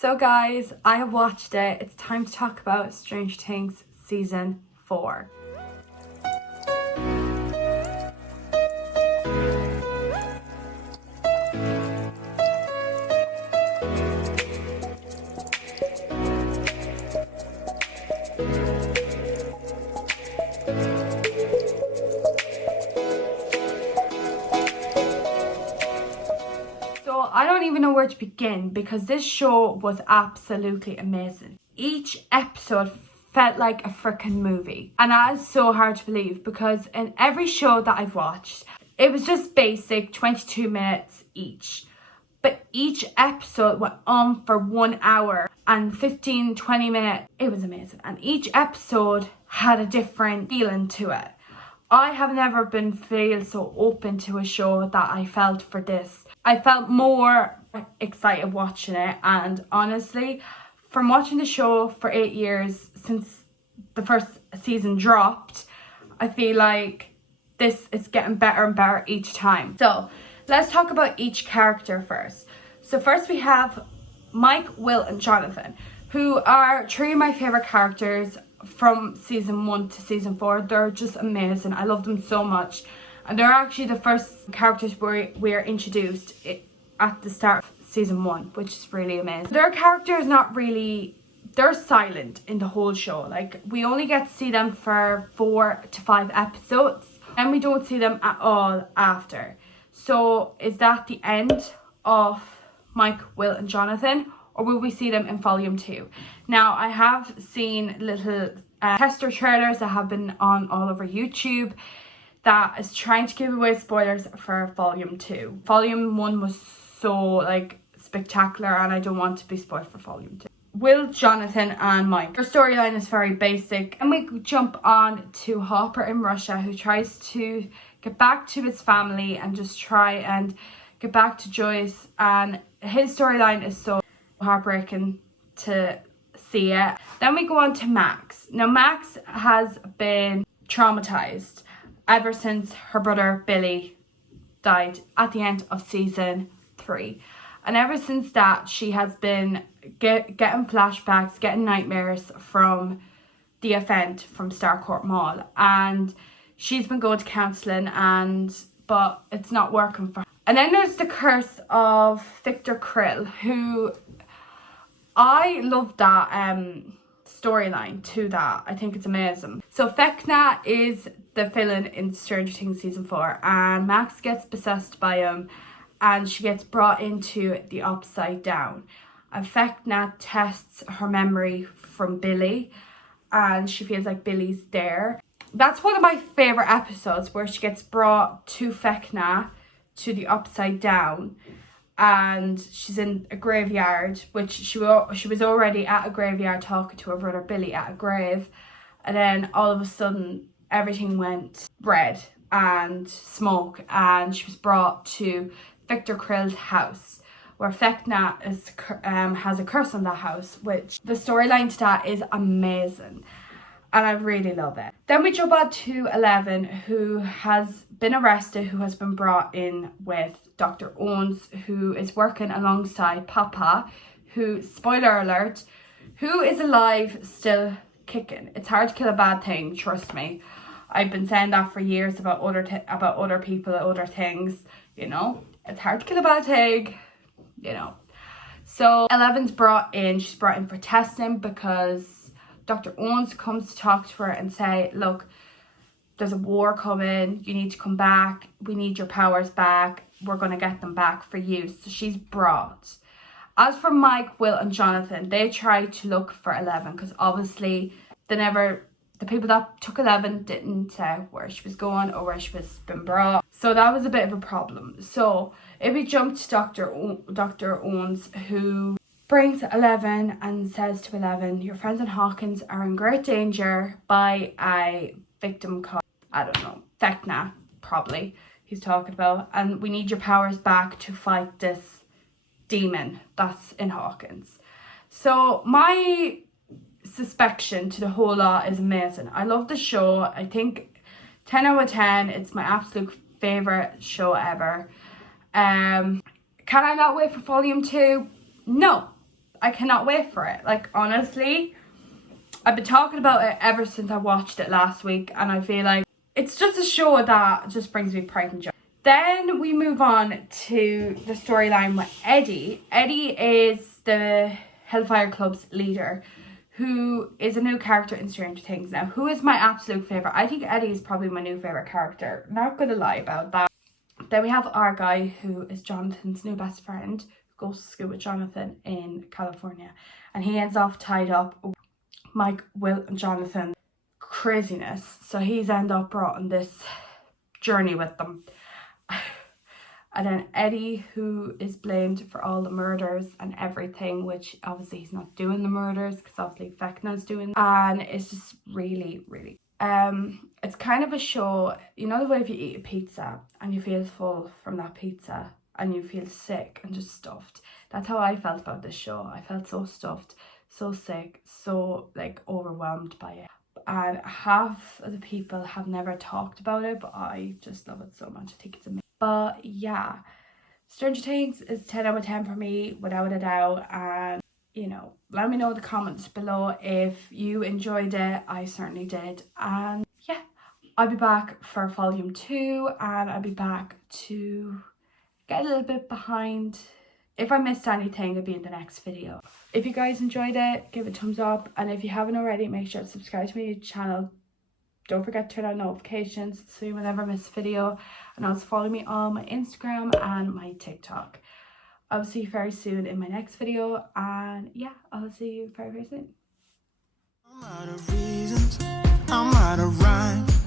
So guys, I have watched it. It's time to talk about Stranger Things Season 4. So I don't even know where to begin because this show was absolutely amazing. Each episode felt like a freaking movie, and that is so hard to believe because in every show that I've watched, it was just basic 22 minutes each. But each episode went on for 1 hour and 15-20 minutes. It was amazing. And each episode had a different feeling to it. I have never been feel so open to a show that I felt for this. I felt more excited watching it, and honestly, from watching the show for 8 years since the first season dropped, I feel like this is getting better and better each time. So let's talk about each character first. So first we have Mike, Will and Jonathan, who are three of my favourite characters from season 1 to season 4. They're just amazing. I love them so much. And they're actually the first characters we are introduced at the start of season 1, which is really amazing. Their character is not really, they're silent in the whole show. Like, we only get to see them for 4 to 5 episodes and we don't see them at all after. So is that the end of Mike, Will and Jonathan, or will we see them in volume 2? Now, I have seen little tester trailers that have been on all over YouTube that is trying to give away spoilers for volume 2. Volume 1 was so spectacular and I don't want to be spoiled for volume 2. Will, Jonathan and Mike. Their storyline is very basic, and we jump on to Hopper in Russia, who tries to get back to his family and just try and get back to Joyce, and his storyline is so heartbreaking to see it. Then we go on to Max. Now Max has been traumatized ever since her brother Billy died at the end of season 3, and ever since that she has been getting flashbacks, getting nightmares from the event from Starcourt Mall, and she's been going to counselling but it's not working for her. And then there's the curse of Victor Krill, who I love that storyline to that. I think it's amazing. So Vecna is the villain in Stranger Things season 4, and Max gets possessed by him and she gets brought into the Upside Down. And Vecna tests her memory from Billy and she feels like Billy's there. That's one of my favourite episodes, where she gets brought to Vecna to the Upside Down, and she's in a graveyard, which she was already at a graveyard talking to her brother Billy at a grave, and then all of a sudden everything went red and smoke, and she was brought to Victor Krill's house, where Vecna has a curse on that house, which the storyline to that is amazing. And I really love it. Then we jump on to 11, who has been arrested, who has been brought in with Dr. Owens, who is working alongside Papa, who, spoiler alert, who is alive, still kicking. It's hard to kill a bad thing, trust me. I've been saying that for years about other people, other things, you know. It's hard to kill a bad thing, you know. So 11's brought in. She's brought in for testing because Dr. Owens comes to talk to her and say, look, there's a war coming, you need to come back, we need your powers back, we're going to get them back for you. So she's brought. As for Mike, Will and Jonathan, they tried to look for 11 because obviously the people that took 11 didn't say where she was going or where she was been brought. So that was a bit of a problem. So if we jump to Dr. Owens, who brings 11 and says to 11, your friends in Hawkins are in great danger by a victim called, I don't know, Vecna, probably, he's talking about, and we need your powers back to fight this demon that's in Hawkins. So my suspicion to the whole lot is amazing. I love the show. I think 10 out of 10, it's my absolute favourite show ever. Can I not wait for volume 2? No. I cannot wait for it. Like, honestly, I've been talking about it ever since I watched it last week, and I feel like it's just a show that just brings me pride and joy. Then we move on to the storyline with Eddie. Eddie is the Hellfire Club's leader, who is a new character in Stranger Things now, who is my absolute favourite. I think Eddie is probably my new favourite character. Not gonna lie about that. Then we have our guy, who is Jonathan's new best friend, who goes to school with Jonathan in California. And he ends off tied up with Mike, Will and Jonathan. Craziness. So he's ended up brought on this journey with them. And then Eddie, who is blamed for all the murders and everything, which obviously he's not doing the murders because obviously Vecna's doing. And it's just really, really, it's kind of a show, you know the way if you eat a pizza and you feel full from that pizza and you feel sick and just stuffed. That's how I felt about this show. I felt so stuffed, so sick, so like overwhelmed by it. And half of the people have never talked about it, but I just love it so much. I think it's amazing. But yeah, Stranger Things is 10 out of 10 for me, without a doubt. And, you know, let me know in the comments below if you enjoyed it. I certainly did. And yeah, I'll be back for volume 2, and I'll be back to get a little bit behind. If I missed anything, it'll be in the next video. If you guys enjoyed it, give it a thumbs up. And if you haven't already, make sure to subscribe to my channel. Don't forget to turn on notifications so you will never miss a video. And also follow me on my Instagram and my TikTok. I'll see you very soon in my next video. And yeah, I'll see you very, very soon. I'm out of reasons, I'm out of rhyme.